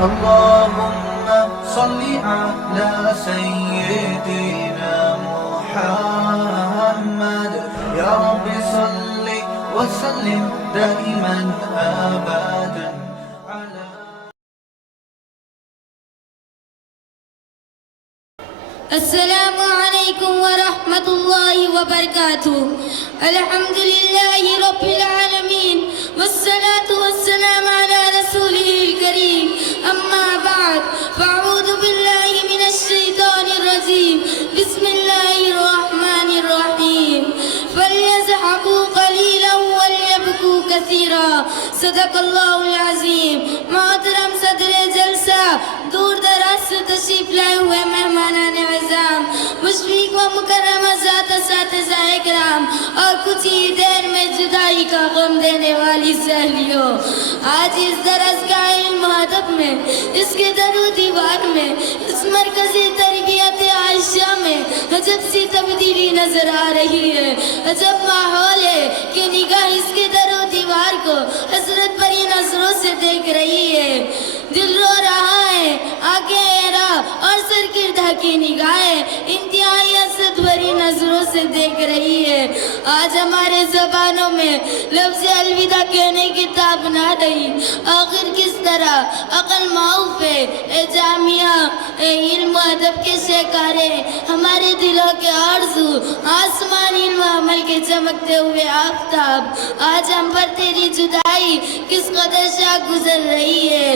اللهم صل على سيدنا محمد يا رب صل وسلم دائما أبدا على السلام علیکم ورحمۃ اللہ وبرکاتہ. الحمد للہ رب العالمین والصلاة والسلام علی رسولہ الکریم. اما بعد فاعوذ باللہ من الشیطان الرجیم. بسم اللہ الرحمن الرحیم. فلیضحکوا قلیلا ولیبکوا کثیرا. صدق اللہ العظیم. محترم صدر جلسہ، دور دراز سے تشریف لائے ہوئے مہمانان اعظام، مشفق و مکرم ذات اساتذہ کرام، اور کچھ ہی دیر میں جدائی کا غم دینے والی سہیلیوں، آج اس درسگاہ علم و ادب میں، اس کے در و دیوار میں، اس مرکزی تربیت عائشہ میں عجب سی تبدیلی نظر آ رہی ہے. عجب ماحول ہے کہ نگاہ اس کے در و دیوار کو حسرت بھری نظروں سے دیکھ رہی ہے. دل رو رہا ہے، آنکھیں ایرا اور سرکردہ کی نگاہیں انتہائی حسرت بھری نظروں سے دیکھ رہی ہے. آج ہمارے زبانوں میں لفظ الوداع کہنے کی تاب نہ رہی. آخر کس طرح عقل معاف ہے. اے جامعہ، اے علم و ادب کے شہکارے، ہمارے دلوں کے آرزو، آسمان علم و عمل کے چمکتے ہوئے آفتاب، آج ہم پر تیری جدائی کس قدر شاہ گزر رہی ہے.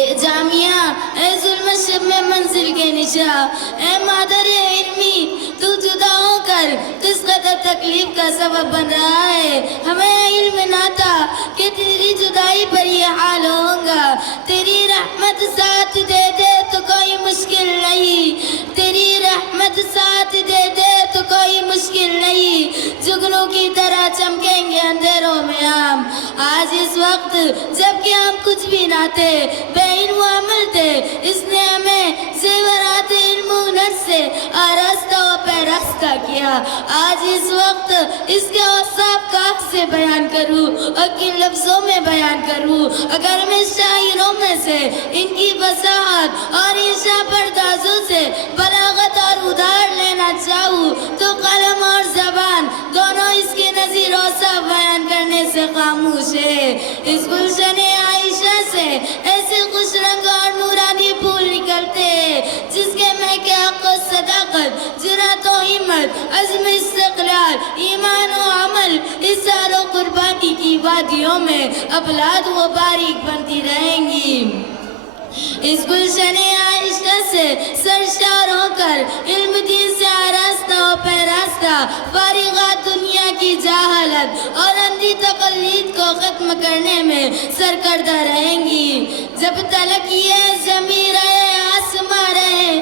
اے جامعہ، اے ظلم شب میں منزل کے نشاں، اے مادر علمی، تو جدا ہو کر کس قدر تکلیف کا سبب بن رہا ہے. ہمیں علم نہ تھا کہ تیری جدائی پر یہ حال ہوگا. تیری رحمت ساتھ دے دے تو کوئی مشکل نہیں، تیری رحمت ساتھ دے دے تو کوئی مشکل نہیں. جگنوں کی طرح چمکیں گے اندھیروں میں ہم. آج اس وقت جبکہ ہم کچھ بھی نہ تھے، بے علم و عمل تھے، اس نے ہمیں زیورات علم و ہنر سے آراستہ و پیراستہ کیا. آج اس وقت اس کے اوصاف کاف سے بیان کروں اور کن لفظوں میں بیان کروں. اگر میں شاعروں میں سے ان کی وضاحت اور انشاء پردازوں سے بلاغت اور ادھار لینا چاہوں تو قلم اور زبان دونوں اس کے نظیر اوصاف بیان کرنے سے خاموش ہے. اس گلشن عائشہ سے ایسے خوش رنگ اور نورانی پھول نکلتے ہیں جس کے مہکے حق و صداقت، جرأت و ہمت، عزم استقلال، ایمان و عمل، اظہار و قربانی کی وادیوں میں ابلاد و باریک بنتی رہیں گی. اس گلشن عائشہ سے سرشار ہو کر علم دین سے آراستہ و پیراستہ فارغات دنیا کی جہالت اور اندھی تقلید کو ختم کرنے میں سرکردہ رہیں گی. جب تلک یہ زمین رہے آسماں رہے،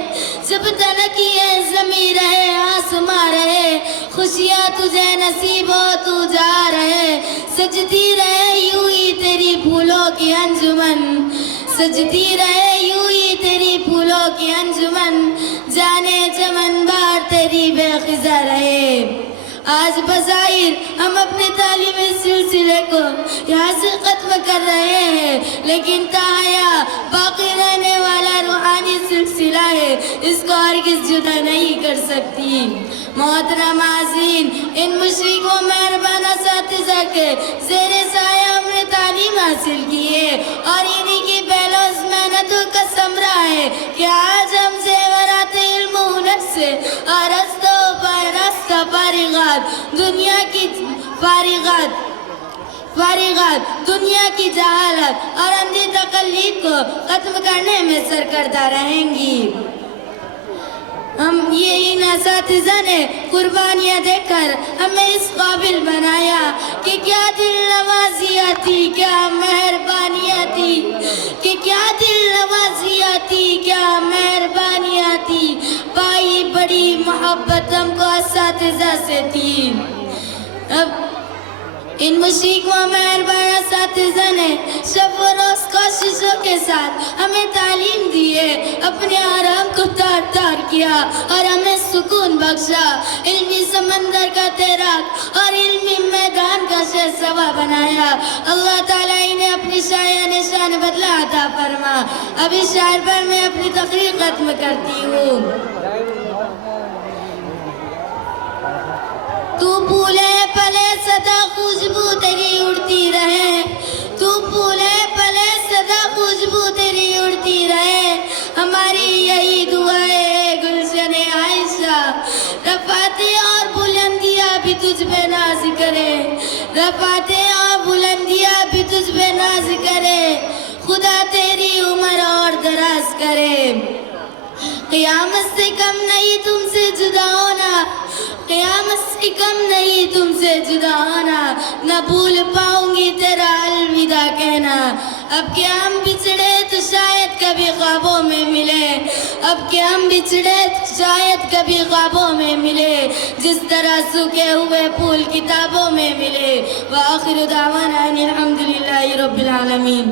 جب تلک یہ زمین رہے آسماں رہے، خوشیاں تجھے نصیب ہو تو جا رہے. سجدی رہے یوں ہی تیری پھولوں کی انجمن، سجدی رہے یوں ہی تیری پھولوں کی انجمن، جانے چمن بار تیری بے خزا رہے. آج بظاہر ہم اپنے تعلیمی سلسلے کو یہاں سے ختم کر رہے ہیں، لیکن تاحیا باقی رہنے والا روحانی سلسلہ ہے، اس کو ہرگز جدا نہیں کر سکتی. محترم حاضرین، ان مشرق و مہربان اساتذہ کے زیر سایہ ہم نے تعلیم حاصل کی ہے اور انہی کی بےلوث محنتوں کا ثمرہ ہے کہ آج ہم زیورات علم و ہنر سے آراستہ و پیراستہ فارغات دنیا کی جہالت اور اندھی تقلید کو ختم کرنے میں سرکردہ رہیں گی. ہم یہ ان اساتذہ نے قربانیاں دے کر ہمیں اس قابل بنایا کہ کیا دل نوازیاں تھی، کیا مہربانیاں تھی، کہ کیا دل نوازیاں تھی، کیا مہربانیاں تھی. پائی بڑی محبت ہم کو اساتذہ سے تھی. اب ان مشرق و مہربان اساتذہ نے شب و روز کوششوں کے کے ساتھ ہمیں تعلیم دی ہے، اپنے آرام کو تار تار کیا اور ہمیں سکون بخشا، علمی سمندر کا تیراک اور علمی میدان کا شہسوار بنایا۔ اللہ تعالیٰ انہیں اپنی شایان شان بدلہ عطا فرما۔ اب اس شعر پر میں اپنی تقریر ختم کرتی ہوں۔ تو پھولے پلے سدا خوشبو تیری اڑتی رہے، تو پھولے پلے سدا خوشبو تیری اڑتی رہے، ہماری یہی دعا ہے گلشن عائشہ، رفعتیں اور بلندیاں بھی تجھ پہ ناز کرے، رفعتیں اور بلندیاں بھی تجھ پہ ناز کرے، خدا تیری عمر اور دراز کرے۔ قیامت سے کم نہیں تم سے جدا ہونا، قیامت سے کم نہیں تم سے جدا ہونا، نہ بھول پاؤں گی تیرا الوداع کہنا۔ اب کہ ہم بچھڑے تو شاید کبھی خوابوں میں ملے، اب کہ ہم بچھڑے تو شاید کبھی خوابوں میں ملے، جس طرح سوکھے ہوئے پھول کتابوں میں ملے۔ وآخر دعوانا ان الحمدللہ رب العالمین۔